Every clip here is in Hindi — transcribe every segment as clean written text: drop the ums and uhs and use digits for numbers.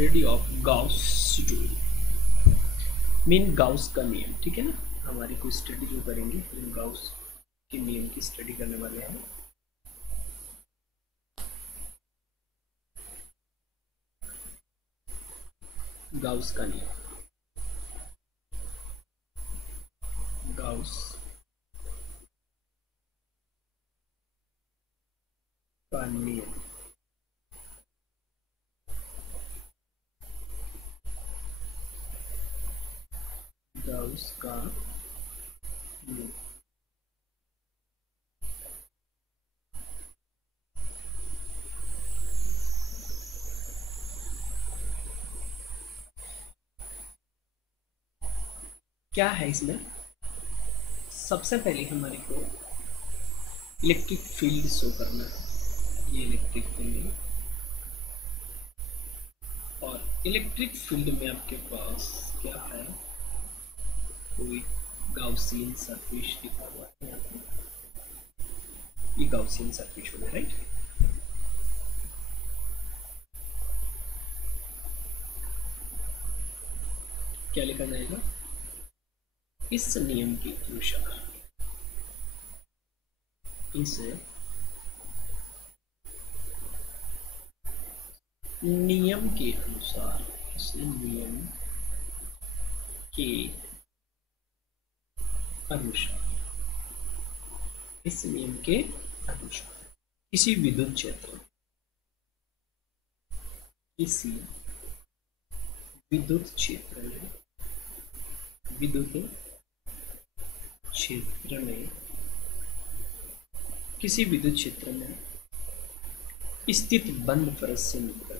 Study of Gauss rule, mean Gauss का नियम, ठीक है ना। हमारी कोई स्टडी जो करेंगे हम गाउस के नियम की स्टडी करने वाले हैं। गाउस का नियम, गाउस का नियम, गाउस का नियम। क्या है इसमें, सबसे पहले हमारे को इलेक्ट्रिक फील्ड शो करना है, ये इलेक्ट्रिक फील्ड है, और इलेक्ट्रिक फील्ड में आपके पास क्या है, कोई गाउसियन सरफेस लिखा हुआ है यहाँ पे, ये गाउसियन सरफेस हो गया, राइट। क्या लिखा जाएगा, इस नियम के अनुसार, इस नियम के अनुसार, इस नियम के अनुसार, इस नियम के अनुसार किसी विद्युत क्षेत्र, किसी विद्युत क्षेत्र में, विद्युत क्षेत्र में, किसी विद्युत क्षेत्र में स्थित बंद फरस से मिलकर,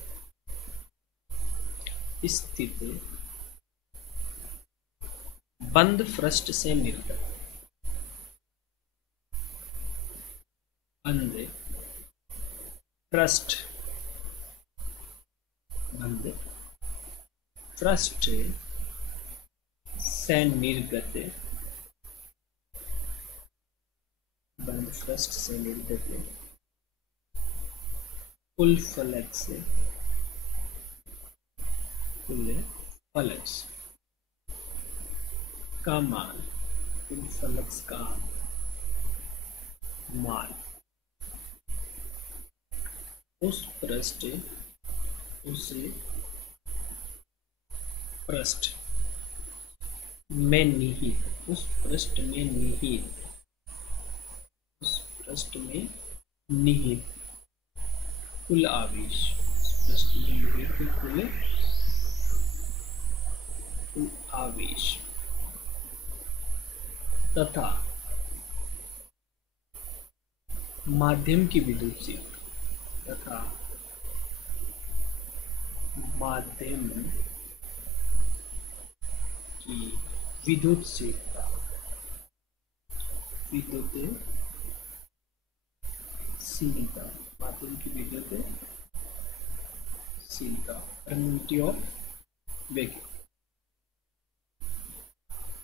स्थित बंद पृष्ठ से मिलकर, बंद पृष्ठ, बंद पृष्ठ से निर्गत, बंद पृष्ठ से निर्गत कुल फ्लक्स, कुल फ्लक्स का मान, कुल फ्लक्स का मान उस पृष्ठ, उस पृष्ठ में निहित, उस पृष्ठ में निहित, उस पृष्ठ में निहित कुल आवेश, उस पृष्ठ में निहित कुल आवेश तथा माध्यम की विद्युत क्षेत्र, तथा माध्यम की विद्युत क्षेत्रता, विद्युत शीलता, माध्यम की विद्युत शीलता, परमिटिविटी ऑफ वैक्यूम,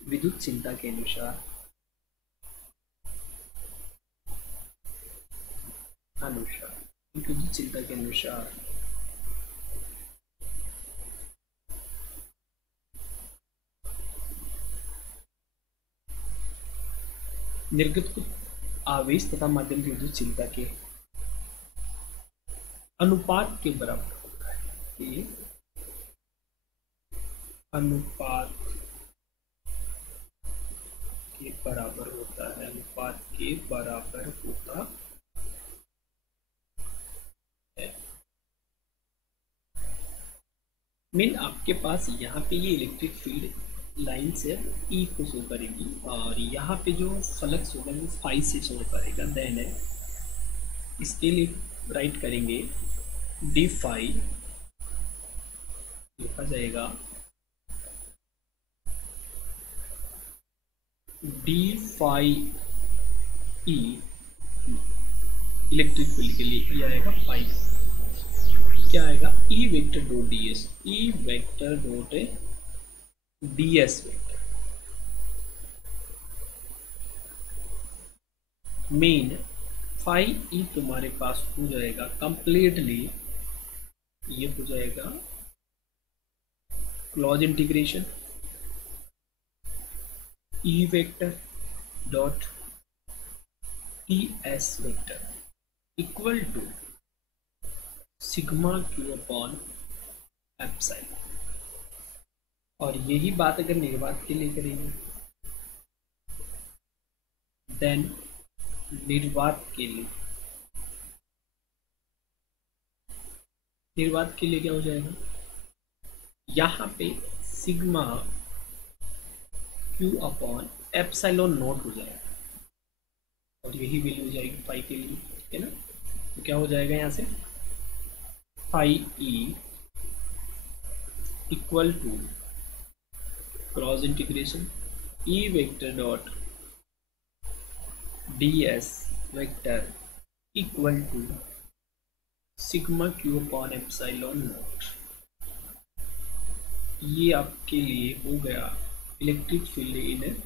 विद्युत शीलता के अनुसार, विद्युत शीलता के अनुसार निर्गत कुल आवेश तथा माध्यम की विद्युत शीलता के अनुपात के बराबर होता है, ये अनुपात के बराबर होता है, अनुपात के बराबर होता है। मीन आपके पास यहाँ पे ये इलेक्ट्रिक फील्ड लाइन से ई को शो करेगी, और यहाँ पे जो फ्लक्स होगा वो फाई से शो करेगा, देन है इसके लिए राइट करेंगे डी फाई, लिखा जाएगा d phi E, electric field के लिए ये आएगा फाई, क्या आएगा E vector dot d s, E vector dot d s vector, mean phi E तुम्हारे पास हो जाएगा कंप्लीटली, ये हो जाएगा close integration E vector dot t s vector equal to sigma q upon epsilon. और यही बात अगर निर्वात के लिए करेंगे, देन निर्वात के लिए क्या हो जाएगा, यहाँ पे sigma q upon epsilon not हो जाएगा और यही वैल्यू हो जाएगी फाई के लिए, ठीक है ना। तो क्या हो जाएगा यहाँ से phi E equal to cross integration E vector dot d s vector equal to sigma q upon epsilon naught. ये आपके लिए हो गया electric field in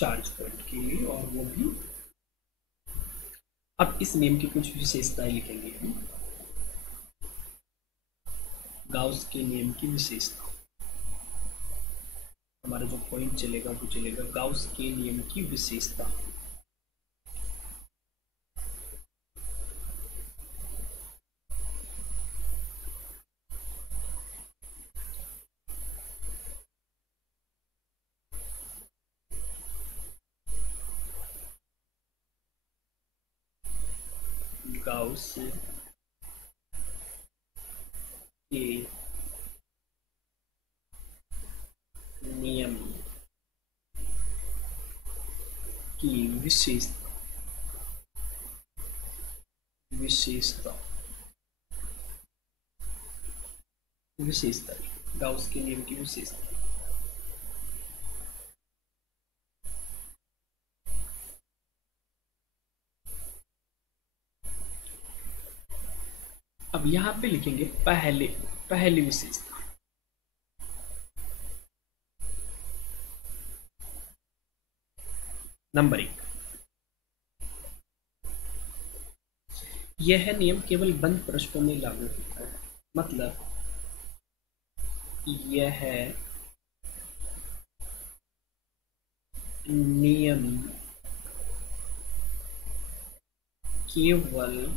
charge point के लिए, और वो भी अब इस नियम की कुछ विशेषताएं लिखेंगे हम। गाउस के नियम की विशेषता, हमारा जो पॉइंट चलेगा वो चलेगा गाउस के नियम की विशेषता। गाउस के नियम की विशेषता गाउस के नियम की विशेषता। अब यहां पे लिखेंगे पहली विशेषता। नंबर 1, यह नियम केवल बंद पृष्ठों में लागू होता है। मतलब यह नियम केवल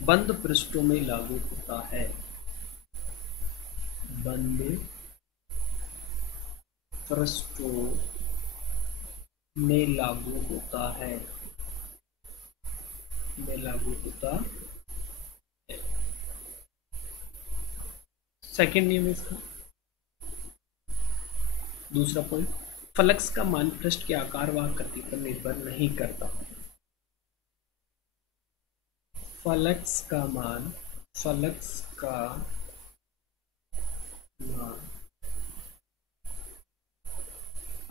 बंद पृष्ठों में लागू होता है। बंद पृष्ठों में लागू होता है। सेकेंड नियम इसका दूसरा पॉइंट, फ्लक्स का मान पृष्ठ के आकार व आकृति पर निर्भर नहीं करता। फ्लक्स का मान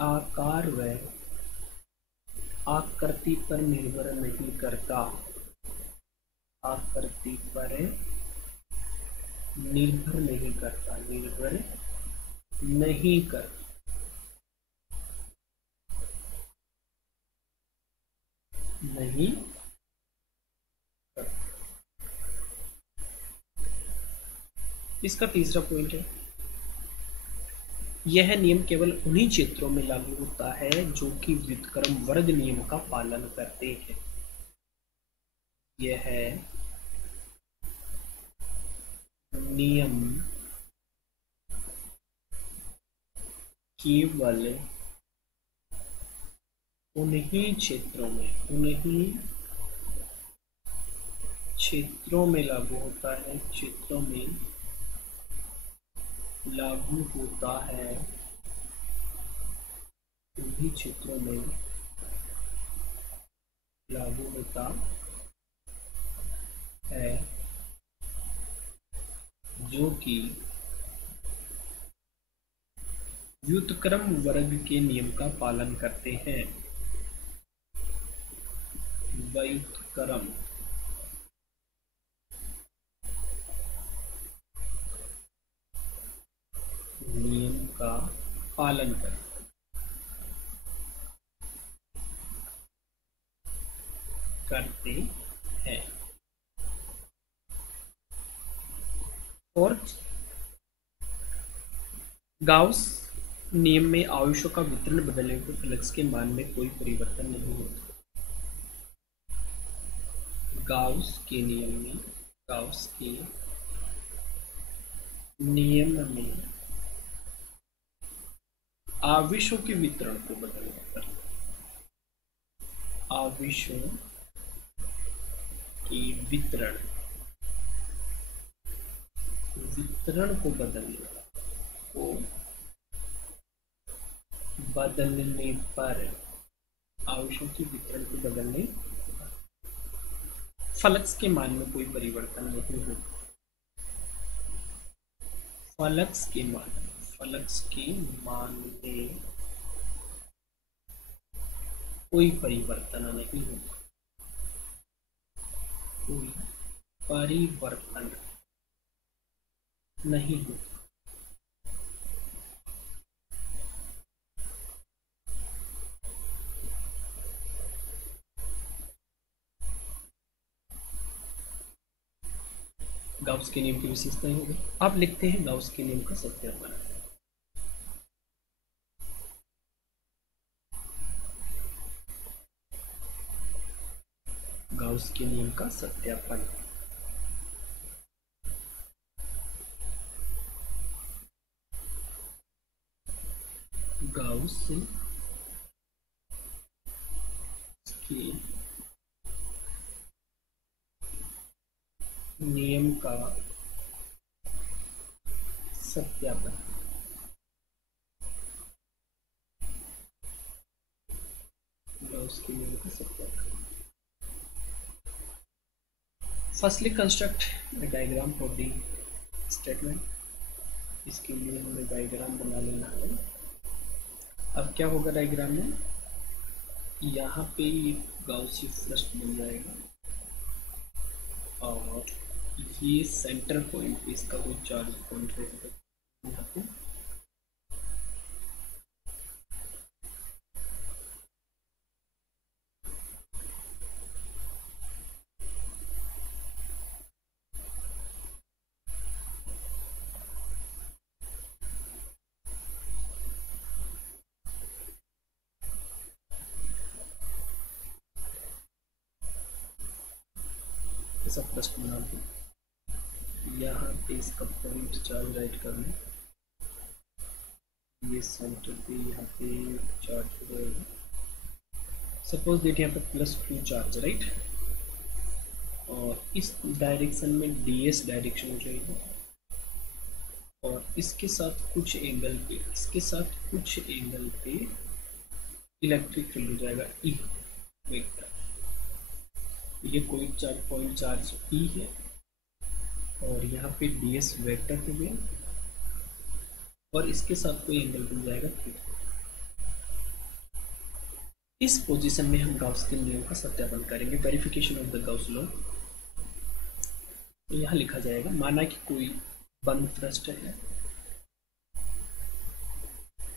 आकार व आकृति पर निर्भर नहीं करता। निर्भर नहीं करता। इसका तीसरा पॉइंट है, यह नियम केवल उन्हीं क्षेत्रों में लागू होता है जो कि व्युत्क्रम वर्ग नियम का पालन करते हैं। यह नियम केवल उन्हीं क्षेत्रों में लागू होता है उन्हीं क्षेत्रों में लागू होता है जो कि व्युत्क्रम वर्ग के नियम का पालन करते हैं। व्युत्क्रम नियम का पालन करते हैं। गाउस नियम में आवेशों का वितरण बदलने पर फ्लक्स के मान में कोई परिवर्तन नहीं होता। गाउस के नियम में गाउस के नियम में आवेशों के वितरण को बदलने पर आवेशों के वितरण वितरण को बदलने पर आवेशों के वितरण को बदलने फ्लक्स के मान में कोई परिवर्तन नहीं होगा। फ्लक्स के मान में कोई परिवर्तन नहीं होगा। कोई परिवर्तन नहीं होगा। गाउस के नियम की विशेषताएं हो गई। आप लिखते हैं गाउस के नियम का सत्यापन। गाउस के नियम का सत्यापन। गाउस के नियम का सत्यापन। गाउस के नियम का सत्यापन। Firstly construct the diagram for the statement. इसके लिए हमें डायग्राम बना लेना है। अब क्या होगा डायग्राम में, यहाँ पे गाउसी फ्लक्स बन जाएगा और ये सेंटर पॉइंट पे इसका कोई चार्ज पॉइंट रहेगा यहाँ पे। ऐसा प्लस बना दो, यहाँ पे इसका पॉइंट चार्ज राइट करना, ये सेंटर पे यहाँ पे चार्ज हो जाएगा। सपोज दैट यहाँ पे +2 चार्ज राइट, और इस डायरेक्शन में ds डायरेक्शन हो जाएगी और इसके साथ कुछ एंगल पे इलेक्ट्रिक फील्ड हो जाएगा E वेक्टर। ये कोई पॉइंट चार्ज P है और यहाँ पे ds वेक्टर हो गया और इसके साथ कोई एंगल बन जाएगा थीटा। इस पोजीशन में हम गाउस के नियम का सत्यापन करेंगे, verification of the Gauss law. तो यहाँ लिखा जाएगा, माना कि कोई बंद पृष्ठ है,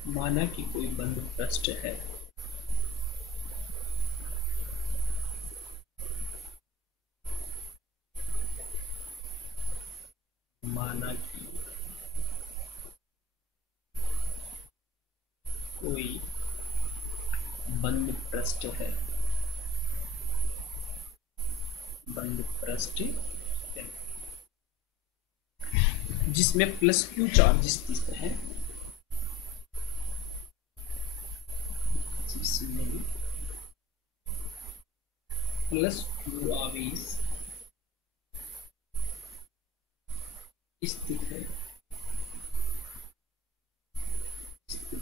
माना कि कोई बंद पृष्ठ है, माना कि कोई बंद पृष्ठ है, बंद पृष्ठ है जिसमें +q चार्ज स्थित है, जिसमें +q आवेश स्थित है, जिसमें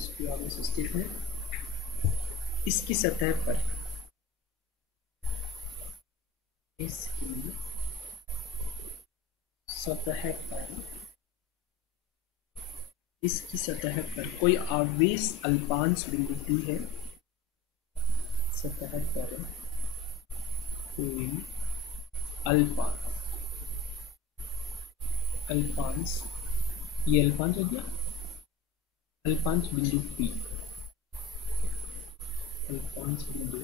+q आवेश स्थित है, इसकी सतह पर इसकी सतह पर कोई आवेश अल्पांश बिंदु P है, सतह पर कोई अल्पांश, ये अल्पांश हो गया, अल्पांश बिंदु P, अल्पांश बिंदु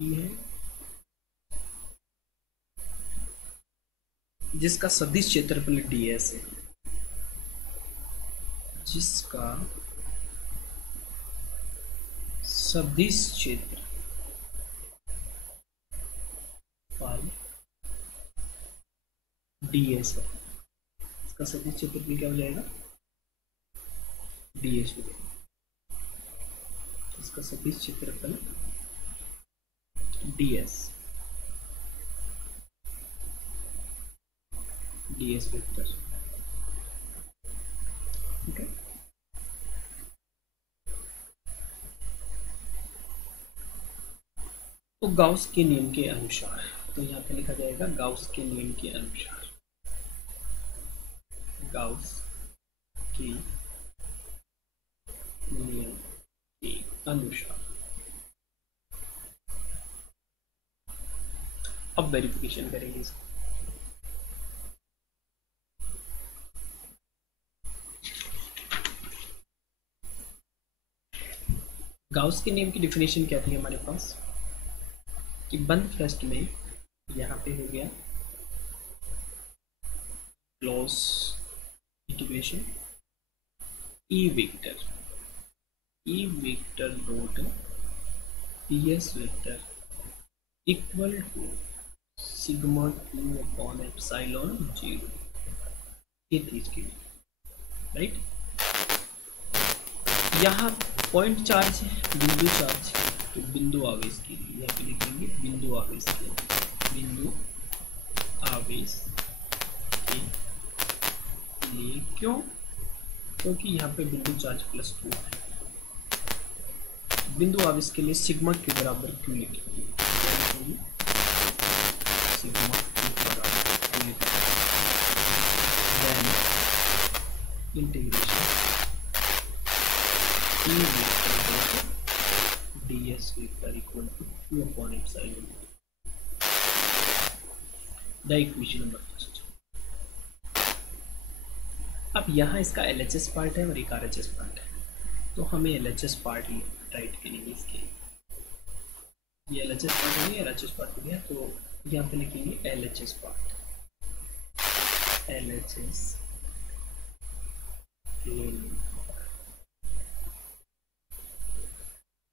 P है जिसका सदिश क्षेत्रफल ds है, जिसका सदिश क्षेत्रफल ds है, इसका सदिश क्षेत्रफल क्या हो जाएगा, ds हो जाएगा। इसका सदिश क्षेत्रफल ds वेक्टर, ठीक है। तो गाउस के नियम के अनुसार, तो यहाँ पे लिखा जाएगा गाउस के नियम के अनुसार, गाउस के नियम के अनुसार। अब वेरिफिकेशन करेंगे इसको। गाउस के नियम की डेफिनेशन क्या थी हमारे पास कि बंद फ्रस्ट में यहाँ पे हो गया close equation E vector dot ds vector equal to sigma 2/ε0, ये थी इसकी, राइट। यहाँ पॉइंट चार्ज है, बिंदु चार्ज, तो बिंदु आवेश के लिए यहाँ पे लिखेंगे बिंदु आवेश के लिए, बिंदु आवेश के लिए। क्यों? क्योंकि यहाँ पे बिंदु चार्ज +2 है। बिंदु आवेश के लिए सिग्मा के बराबर क्यों लिखेंगे, सिग्मा के बराबर क्यों लिखेंगे, integration ds vector equal to 2/ε0, the equation number first. अब यहाँ इसका LHS पार्ट है और एक RHS पार्ट है, तो हमें LHS पार्ट राइट करेंगे इसके, ये LHS पार्ट हो गया, RHS पार्ट हो गया, तो यहाँ पे लिखेंगे LHS part, LHS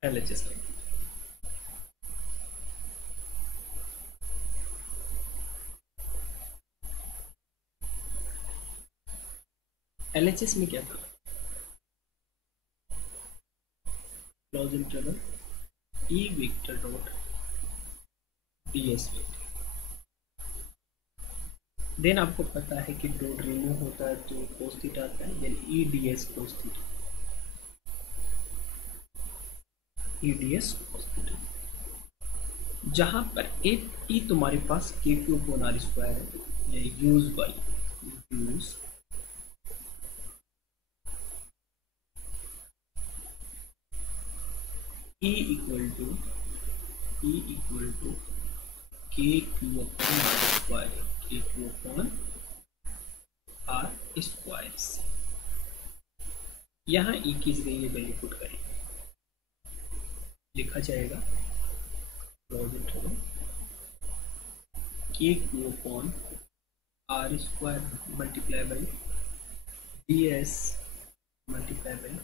LHS LHS में क्या था, close interval E vector dot ds vector. Then आपको पता है कि डॉट रिमूव होता है तो cos थीटा आता है, देन ई ds cos थीटा, ई ds cos थीटा। जहां पर एक ई तुम्हारे पास k⁴r² है, use by use E equal to KQ/R², यहाँ E की जगह ये वैल्यू पुट करेंगे, लिखा जाएगा KQ/R² multiply by ds multiply by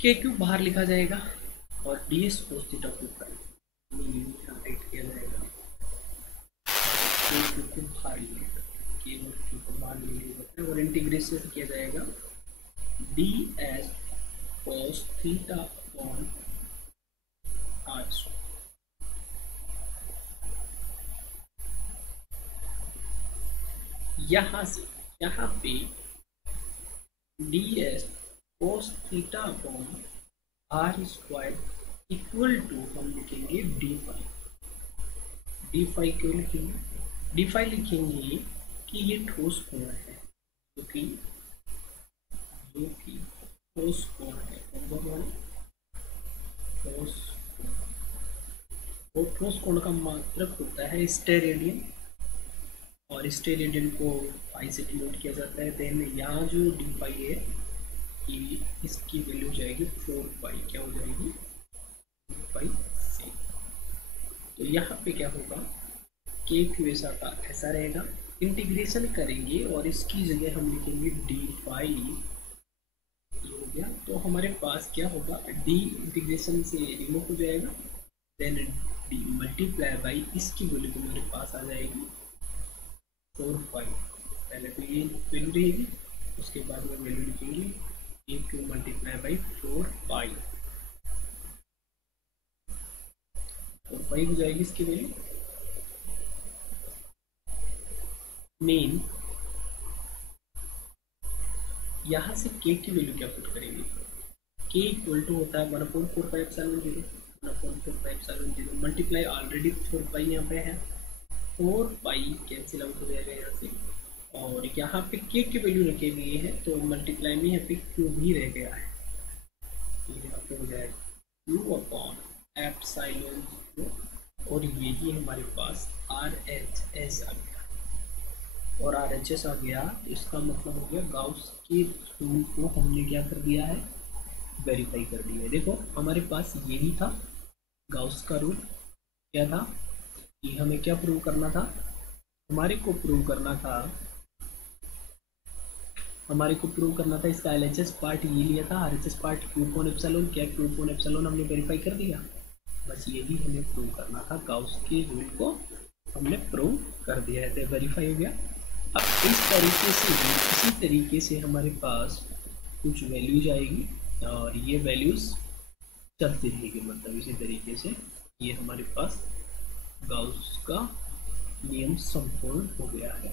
KQ बाहर लिखा जाएगा और ds cos थीटा को राइट किया जाएगा, KQ को बाहर लिखेगा, K और Q को बाहर लिखेगा और इंटीग्रेशन किया जाएगा ds cos theta upon r²। यहाँ से यहाँ पे ds cos theta upon r² equal to हम लिखेंगे d क्यों लिखेंगे, d लिखेंगे कि ये ठोस कोण है, जो कि ठोस कोण है, ठोस कोण का मात्रक होता है स्टेरेडियन, और स्टेरेडियन को पाई से डिनोट किया जाता है। देन यहाँ जो d है कि इसकी वैल्यू जाएगी 4 पाई, क्या हो जाएगी 4 पाई से। यहाँ पे क्या होगा, के क्यू ऐसा का ऐसा रहेगा, इंटीग्रेशन करेंगे और इसकी जगह हम लिखेंगे डी फाइव, ये हो गया। तो हमारे पास क्या होगा, डी इंटीग्रेशन से रिमूव हो जाएगा, देन डी मल्टीप्लाई बाई इसकी वैल्यू तुम्हारे पास आ जाएगी 4 5। पहले तो ये वैल्यू रहेगी, उसके बाद में वैल्यू लिखेंगे ए क्यू मल्टीप्लाई बाई 4 5, 4 5 हो जाएगी इसकी वैल्यू। मेन यहाँ से के की वैल्यू क्या पुट करेंगे, के इक्वल टू होता है 1.45 1.45 मल्टीप्लाई ऑलरेडी 4 पाई यहाँ पे है, 4 पाई कैंसिल आउट हो जाएगा यहाँ से, और यहाँ पे के की वैल्यू रखे हुए हैं तो मल्टीप्लाई में यहाँ पे क्यू भी रह गया है, यहाँ पे हो जाएगा क्यू अपॉन एप्सिलॉन 0, और यही हमारे पास आर एच एस आ गया, और आर एच एस आ गया तो इसका मतलब हो गया गाउस के रूल को हमने क्या कर दिया है, वेरीफाई कर दिया है। देखो हमारे पास यही था गाउस का रूल, क्या था कि हमें क्या प्रूव करना था, हमारे को प्रूव करना था इसका एलएचएस पार्ट ये लिया था, RHS part Q upon epsilon, क्या क्यू अपॉन एप्सिलॉन हमने वेरीफाई कर दिया, बस यही हमें प्रूव करना था, गाउस के रूल को हमने प्रूव कर दिया है, तो वेरीफाई हो गया। अब इसी तरीके से हमारे पास कुछ वैल्यूज आएगी और ये वैल्यूज चलती रहेगी, मतलब इसी तरीके से ये हमारे पास गाउस का नियम संपूर्ण हो गया है।